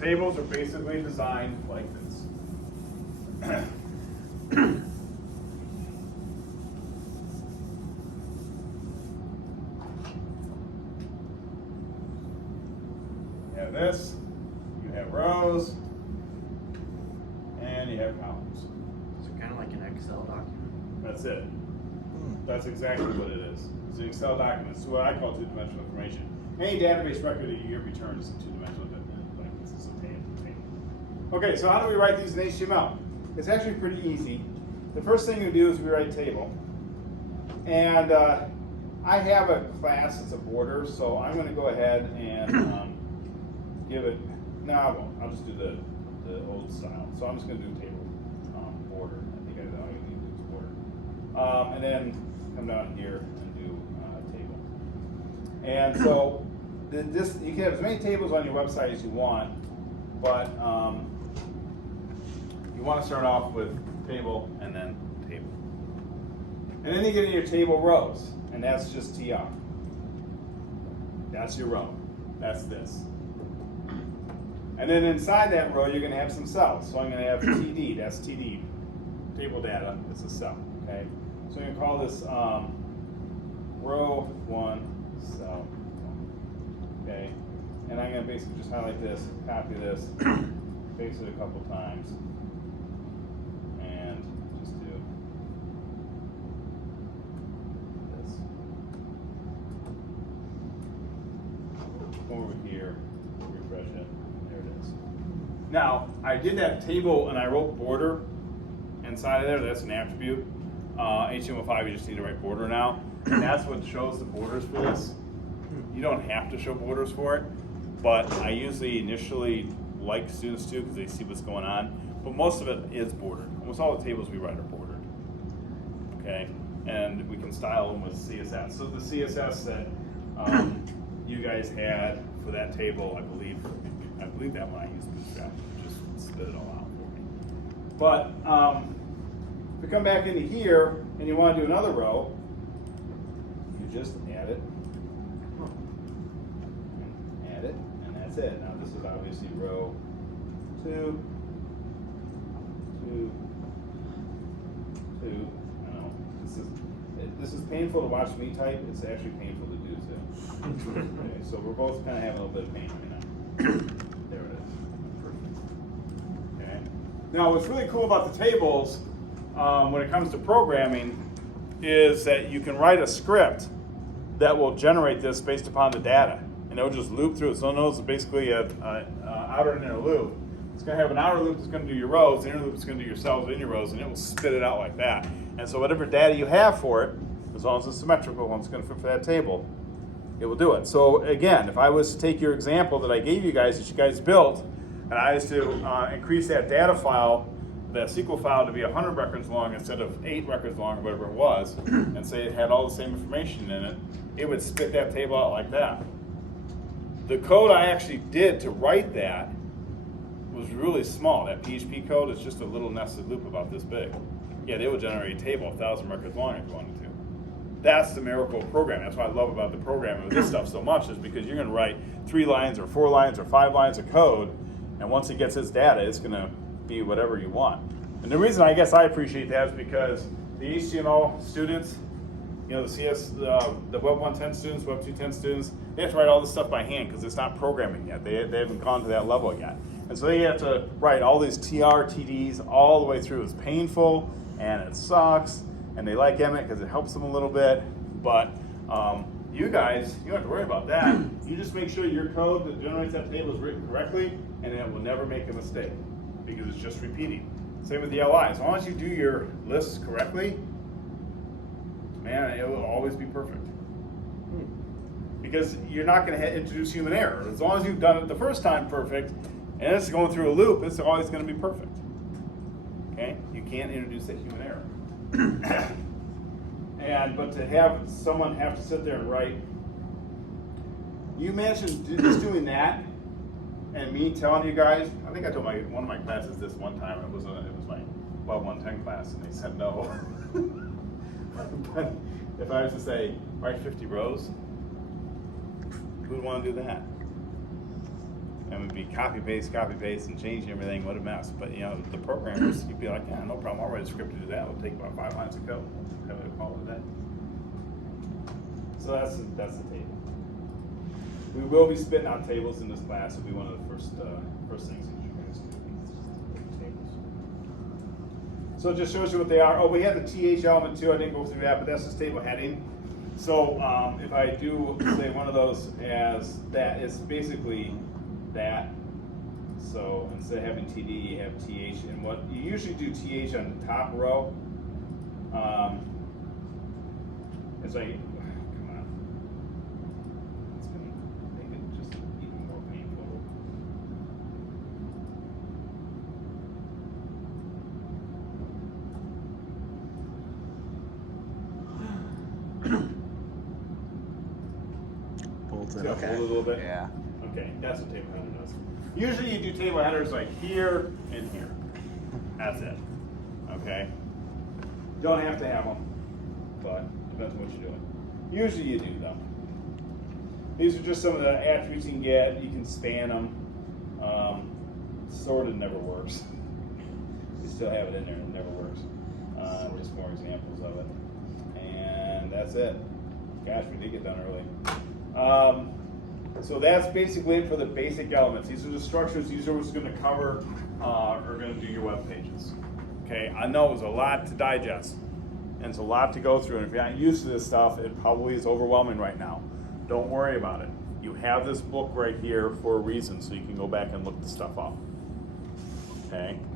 tables are basically designed like this. You have this, you have rows, and you have columns. So kind of like an Excel document. That's it. That's exactly what it is. It's an Excel document. It's what I call two-dimensional information. Any database record that you return is a two-dimensional document. Like this is a table. Okay, so how do we write these in HTML? It's actually pretty easy. The first thing we do is we write table. And I have a class, it's a border, so I'm going to go ahead and give it, no, I won't. I'll just do the old style. So I'm just going to do table border. I think I know you need to do border. And then come down here and do table. And so this, you can have as many tables on your website as you want, but you want to start off with table and then table. And then you get into your table rows, and that's just TR. That's your row. That's this. And then inside that row, you're going to have some cells. So I'm going to have TD. That's TD. Table data. It's a cell. Okay. So I'm going to call this row 1 cell. Okay. And I'm going to basically just highlight this, copy this, paste it a couple times, and just do this. Over here, refresh it. There it is. Now, I did that table and I wrote border inside of there. That's an attribute. HTML5, you just need to write border now. And that's what shows the borders for this. You don't have to show borders for it, but I usually initially like students to because they see what's going on. But most of it is bordered. Almost all the tables we write are bordered. Okay? And we can style them with CSS. So the CSS that you guys had for that table, I believe that one I used Bootstrap. Just spit it all out for me. But if we come back into here and you want to do another row, you just add it, and that's it. Now this is obviously row 2, 2, 2. I know this is painful to watch me type. It's actually painful to do too. Okay, so we're both kind of having a little bit of pain right now. There it is. Perfect. Okay. Now, what's really cool about the tables when it comes to programming is that you can write a script that will generate this based upon the data, and it will just loop through it. So it knows basically an outer and inner loop. It's going to have an outer loop that's going to do your rows, the inner loop is going to do your cells in your rows, and it will spit it out like that. And so whatever data you have for it, as long as it's symmetrical and it's going to fit for that table, it will do it. So again, if I was to take your example that I gave you guys, that you guys built, and I was to increase that data file, that SQL file, to be 100 records long instead of 8 records long or whatever it was, and say it had all the same information in it, it would spit that table out like that. The code I actually did to write that was really small. That PHP code is just a little nested loop about this big. Yeah, they would generate a table 1,000 records long if you wanted to. That's the miracle of programming. That's what I love about the programming with this stuff so much, is because you're going to write 3 lines or 4 lines or 5 lines of code, and once it gets its data, it's going to be whatever you want. And the reason I guess I appreciate that is because the HTML students, you know, the Web 1.10 students, Web 2.10 students, they have to write all this stuff by hand because it's not programming yet. They haven't gone to that level yet. And so they have to write all these TRTDs all the way through. It's painful and it sucks, and they like Emmett because it helps them a little bit. But you guys, you don't have to worry about that. You just make sure your code that generates that table is written correctly, and it will never make a mistake because it's just repeating. Same with the LI. As long as you do your lists correctly, man, it will always be perfect. Because you're not going to introduce human error. As long as you've done it the first time perfect, and it's going through a loop, it's always going to be perfect. Okay? You can't introduce that human error. But to have someone have to sit there and write, you imagine just doing that, and me telling you guys, I think I told one of my classes this one time, it was my Web 1.10 class, and they said no. But if I was to say, write 50 rows, who would want to do that? and we'd be copy paste, and changing everything. What a mess. But you know, the programmers, you'd be like, yeah, no problem. I'll write a script to do that. It'll take about 5 lines of code. Have it call it a day. So that's the table. We will be spitting out tables in this class. It'll be one of the first things that you guys do. Tables. So it just shows you what they are. Oh, we have the TH element too. I didn't go through that, but that's just table heading. So if I do say one of those as that, it's basically that. So instead of having TD, you have TH, and what you usually do TH on the top row. It's like, come on, it's gonna make it just even more painful. Bolted. See how I fold it a little bit? Yeah. Okay, that's what table header does. Usually you do table headers like here and here. That's it. Okay? Don't have to have them, but depends on what you're doing. Usually you do though. These are just some of the attributes you can get. You can span them. Sorted never works. You still have it in there and it never works. Just more examples of it. And that's it. Gosh, we did get done early. So that's basically it for the basic elements. These are the structures. These are what's going to cover or going to do your web pages. Okay, I know it was a lot to digest, and it's a lot to go through, and if you're not used to this stuff, it probably is overwhelming right now. Don't worry about it. You have this book right here for a reason, so you can go back and look the stuff up. Okay?